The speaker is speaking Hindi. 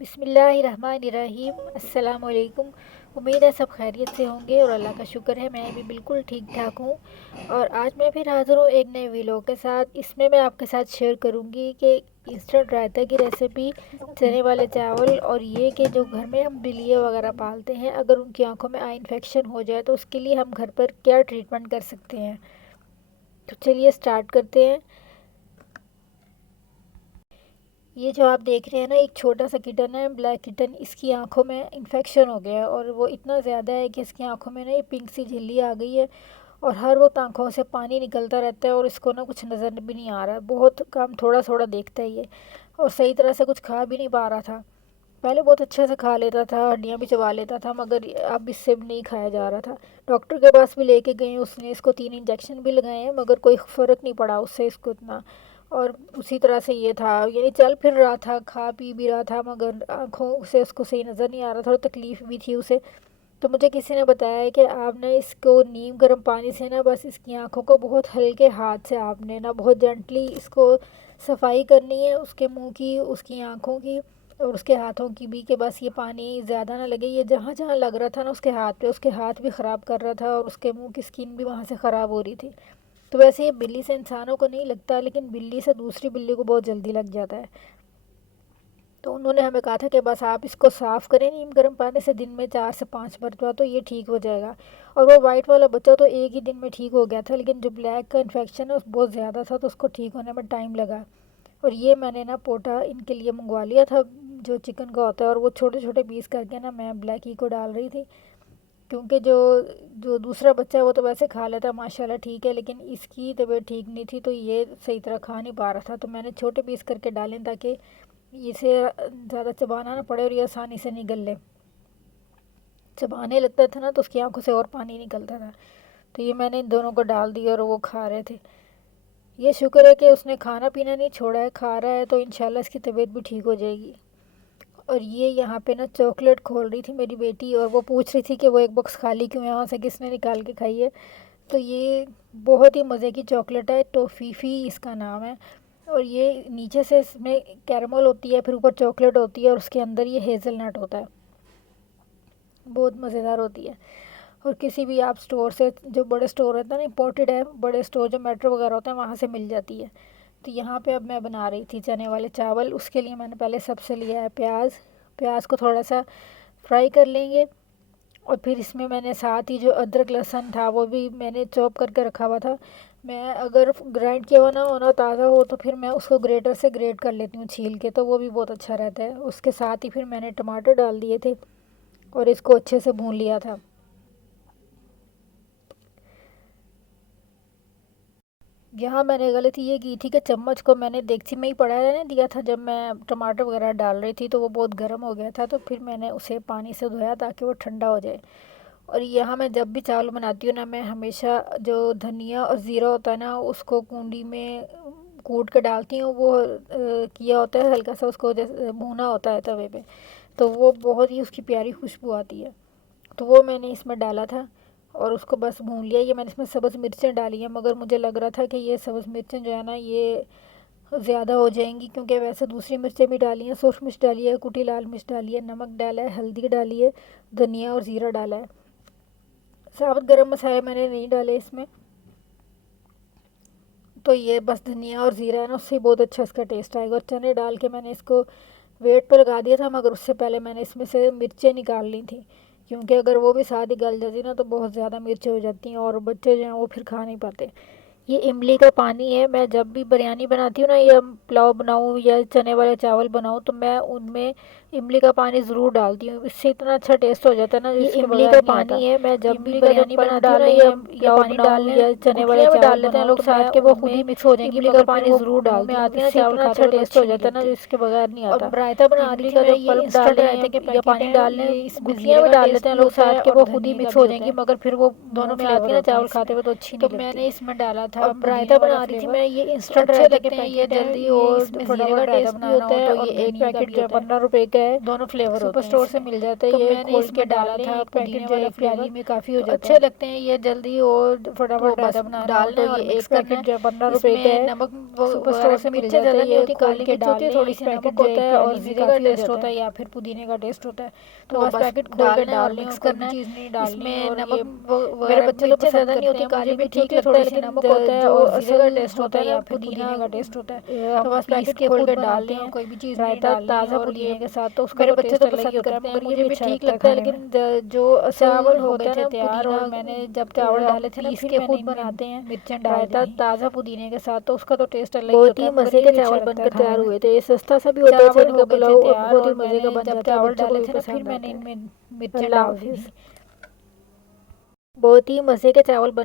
बिस्मिल्लाहिर्रहमानिर्रहीम। अस्सलाम वालेकुम। उम्मीद है सब खैरियत से होंगे और अल्लाह का शुक्र है मैं भी बिल्कुल ठीक ठाक हूँ। और आज मैं फिर हाज़िर हूँ एक नए वीडियो के साथ। इसमें मैं आपके साथ शेयर करूँगी कि इंस्टेंट रायता की रेसिपी, चने वाले चावल, और ये कि जो घर में हम बिल्लियाँ वगैरह पालते हैं, अगर उनकी आंखों में आई इन्फेक्शन हो जाए तो उसके लिए हम घर पर क्या ट्रीटमेंट कर सकते हैं। तो चलिए स्टार्ट करते हैं। ये जो आप देख रहे हैं ना, एक छोटा सा किटन है, ब्लैक किटन। इसकी आंखों में इन्फेक्शन हो गया है और वो इतना ज़्यादा है कि इसकी आंखों में ना ये पिंक सी झिल्ली आ गई है और हर वक्त आंखों से पानी निकलता रहता है और इसको ना कुछ नज़र भी नहीं आ रहा है। बहुत कम थोड़ा थोड़ा देखता है ये, और सही तरह से कुछ खा भी नहीं पा रहा था। पहले बहुत अच्छे से खा लेता था, हड्डियाँ भी चबा लेता था, मगर अब इससे भी नहीं खाया जा रहा था। डॉक्टर के पास भी लेके गए, उसने इसको 3 इंजेक्शन भी लगाए हैं, मगर कोई फ़र्क नहीं पड़ा उससे इसको इतना। और उसी तरह से ये था, यानी चल फिर रहा था, खा पी भी रहा था, मगर आँखों से उसको सही नज़र नहीं आ रहा था और तकलीफ़ भी थी उसे। तो मुझे किसी ने बताया है कि आपने इसको नीम गर्म पानी से ना, बस इसकी आँखों को बहुत हल्के हाथ से आपने ना बहुत जेंटली इसको सफाई करनी है, उसके मुंह की, उसकी आँखों की और उसके हाथों की भी, कि बस ये पानी ज़्यादा ना लगे। ये जहाँ जहाँ लग रहा था ना उसके हाथ पे, उसके हाथ भी ख़राब कर रहा था और उसके मुंह की स्किन भी वहाँ से ख़राब हो रही थी। तो वैसे ये बिल्ली से इंसानों को नहीं लगता, लेकिन बिल्ली से दूसरी बिल्ली को बहुत जल्दी लग जाता है। तो उन्होंने हमें कहा था कि बस आप इसको साफ़ करें नीम गर्म पानी से दिन में 4 से 5 मरतबा, तो ये ठीक हो जाएगा। और वो वाइट वाला बच्चा तो एक ही दिन में ठीक हो गया था, लेकिन जो ब्लैक का इन्फेक्शन है उस बहुत ज़्यादा था, तो उसको ठीक होने में टाइम लगा। और ये मैंने ना पोटा इनके लिए मंगवा लिया था, जो चिकन का होता है, और वो छोटे छोटे पीस करके ना मैं ब्लैकी को डाल रही थी। क्योंकि जो जो दूसरा बच्चा है वो तो वैसे खा लेता है माशाल्लाह, ठीक है, लेकिन इसकी तबीयत ठीक नहीं थी तो ये सही तरह खा नहीं पा रहा था। तो मैंने छोटे पीस करके डालें ताकि इसे ज़्यादा चबाना ना पड़े और ये आसानी से निगल ले। चबाने लगता था ना तो उसकी आंखों से और पानी निकलता था। तो ये मैंने इन दोनों को डाल दिया और वो खा रहे थे। ये शुक्र है कि उसने खाना पीना नहीं छोड़ा है, खा रहा है, तो इंशाल्लाह इसकी तबीयत भी ठीक हो जाएगी। और ये यहाँ पे ना चॉकलेट खोल रही थी मेरी बेटी, और वो पूछ रही थी कि वो एक बॉक्स खाली क्यों है, वहाँ से किसने निकाल के खाई है। तो ये बहुत ही मज़े की चॉकलेट है, टॉफ़ीफ़ी इसका नाम है। और ये नीचे से इसमें कैरमल होती है, फिर ऊपर चॉकलेट होती है और उसके अंदर ये हेज़लनट होता है। बहुत मज़ेदार होती है। और किसी भी आप स्टोर से, जो बड़े स्टोर होते हैं ना, इम्पोर्टेड है, बड़े स्टोर जो मेट्रो वगैरह होते हैं वहाँ से मिल जाती है। तो यहाँ पे अब मैं बना रही थी चने वाले चावल। उसके लिए मैंने पहले सबसे लिया है प्याज। प्याज को थोड़ा सा फ्राई कर लेंगे, और फिर इसमें मैंने साथ ही जो अदरक लहसुन था वो भी मैंने चॉप करके रखा हुआ था। मैं अगर ग्राइंड किया हुआ ना होना ताज़ा हो तो फिर मैं उसको ग्रेटर से ग्रेट कर लेती हूँ छील के, तो वो भी बहुत अच्छा रहता है। उसके साथ ही फिर मैंने टमाटर डाल दिए थे और इसको अच्छे से भून लिया था। यहाँ मैंने गलती ये की थी कि चम्मच को मैंने देगची में ही पड़ा रहने दिया था। जब मैं टमाटर वगैरह डाल रही थी तो वो बहुत गर्म हो गया था, तो फिर मैंने उसे पानी से धोया ताकि वो ठंडा हो जाए। और यहाँ मैं जब भी चावल बनाती हूँ ना, मैं हमेशा जो धनिया और ज़ीरा होता है ना उसको कूंडी में कूट के डालती हूँ। वो किया होता है हल्का सा, उसको जैसे भुना होता है तवे पे, तो वो बहुत ही उसकी प्यारी खुशबू आती है। तो वो मैंने इसमें डाला था और उसको बस भून लिया। ये मैंने इसमें सब्ज़ मिर्चें डाली हैं, मगर मुझे लग रहा था कि ये सब्ज़ मिर्चें जो है ना ये ज़्यादा हो जाएंगी, क्योंकि वैसे दूसरी मिर्चें भी डाली हैं, सूरज मिर्च डाली है, कुटी लाल मिर्च डाली है, नमक डाला है, हल्दी डाली है, धनिया और ज़ीरा डाला है। साबुत गरम मसाले मैंने नहीं डाले इसमें। तो ये बस धनिया और ज़ीरा है ना, उससे बहुत अच्छा इसका टेस्ट आएगा। और चने डाल के मैंने इसको वेट पर लगा दिया था, मगर उससे पहले मैंने इसमें से मिर्चें निकाल ली थी, क्योंकि अगर वो भी साथ ही गल जाती ना तो बहुत ज़्यादा मिर्चें हो जाती हैं और बच्चे जो हैं वो फिर खा नहीं पाते। ये इमली का पानी है। मैं जब भी बिरयानी बनाती हूँ ना, या पुलाव बनाऊँ या चने वाले चावल बनाऊँ, तो मैं उनमें इमली का पानी ज़रूर डालती हूँ। इससे इतना अच्छा टेस्ट हो जाता है ना, ये इमली का पानी है। मैं जब भी बिरयानी बनाती हूँ ना, या पुलाव बनाऊँ या चने वाले चावल बनाऊँ, तो मैं लोग साथ के वो खुद ही मिक्स हो जाएंगी, इमली का पानी ज़रूर डालती हूँ। इससे इतना अच्छा टेस्ट हो जाता है ना, जिसके बगैर नहीं आता। और रायता बना रही थी मैं, ये इंस्टेंट रायते के पैकेट पानी डाल लें, इसमें गुठलियाँ भी डाल लेते हैं लोग साथ के, वो खुद ही मिक्स हो जाएंगी, मगर फिर वो दोनों में आती है ना चावल खाते हुए तो अच्छी नहीं लगती। तो मैंने इसमें डाला था, रायता बना रही थी मैं। ये इंस्टेंट रायते के पैकेट जल्दी और फटाफट टेस्ट भी होता है। और ये एक पैकेट जो है 15 रुपए का है, दोनों फ्लेवर सुपर स्टोर से मिल जाता है। तो ये मैंने खोल इसमें के डाला था, पैकेट जो है प्याली में काफ़ी हो जाता है, अच्छे लगते हैं ये जल्दी और फटाफट रायता बना डालना। तो ये एक पैकेट जो है 15 रुपए का है, नमक सुपर स्टोर से मिल जाता है। ये खोल के डाल थोड़ी सी नमक होता है और जीरे का टेस्ट होता है या फिर पुदीने का टेस्ट होता है। तो बस पैकेट खोल के डालना, मिक्स करना, चीज़ नहीं डालनी। और नमक मेरे बच्चे तो पसंद नहीं होती, काली भी ठीक लगता है, लेकिन नमक होता है और जीरे का टेस्ट होता है या फिर पुदीने का टेस्ट होता है। तो बस पैकेट के खोल के डाल दें, कोई भी चीज़ रायता ताज़ा पुदीने के साथ, तो उसका मेरे बच्चे तो पसंद करते हैं, मुझे भी ठीक लगता है। लेकिन जो चावल हो गए थे तैयार और मैंने जब चावल डाले थे ना, फिर के खुद बनाते हैं मिर्चें रायता ताज़ा पुदीने के साथ, तो उसका तो टेस्ट अलग ही होता है। बहुत ही मज़े के चावल बनकर तैयार हुए थे। ये सस्ता सा भी होता है, चने का पुलाव बहुत ही मज़े का बन जाता है। चावल डाले थे ना, फिर मैंने इनमें मिर्चें डाल दी। बहुत ही मज़े के चावल बन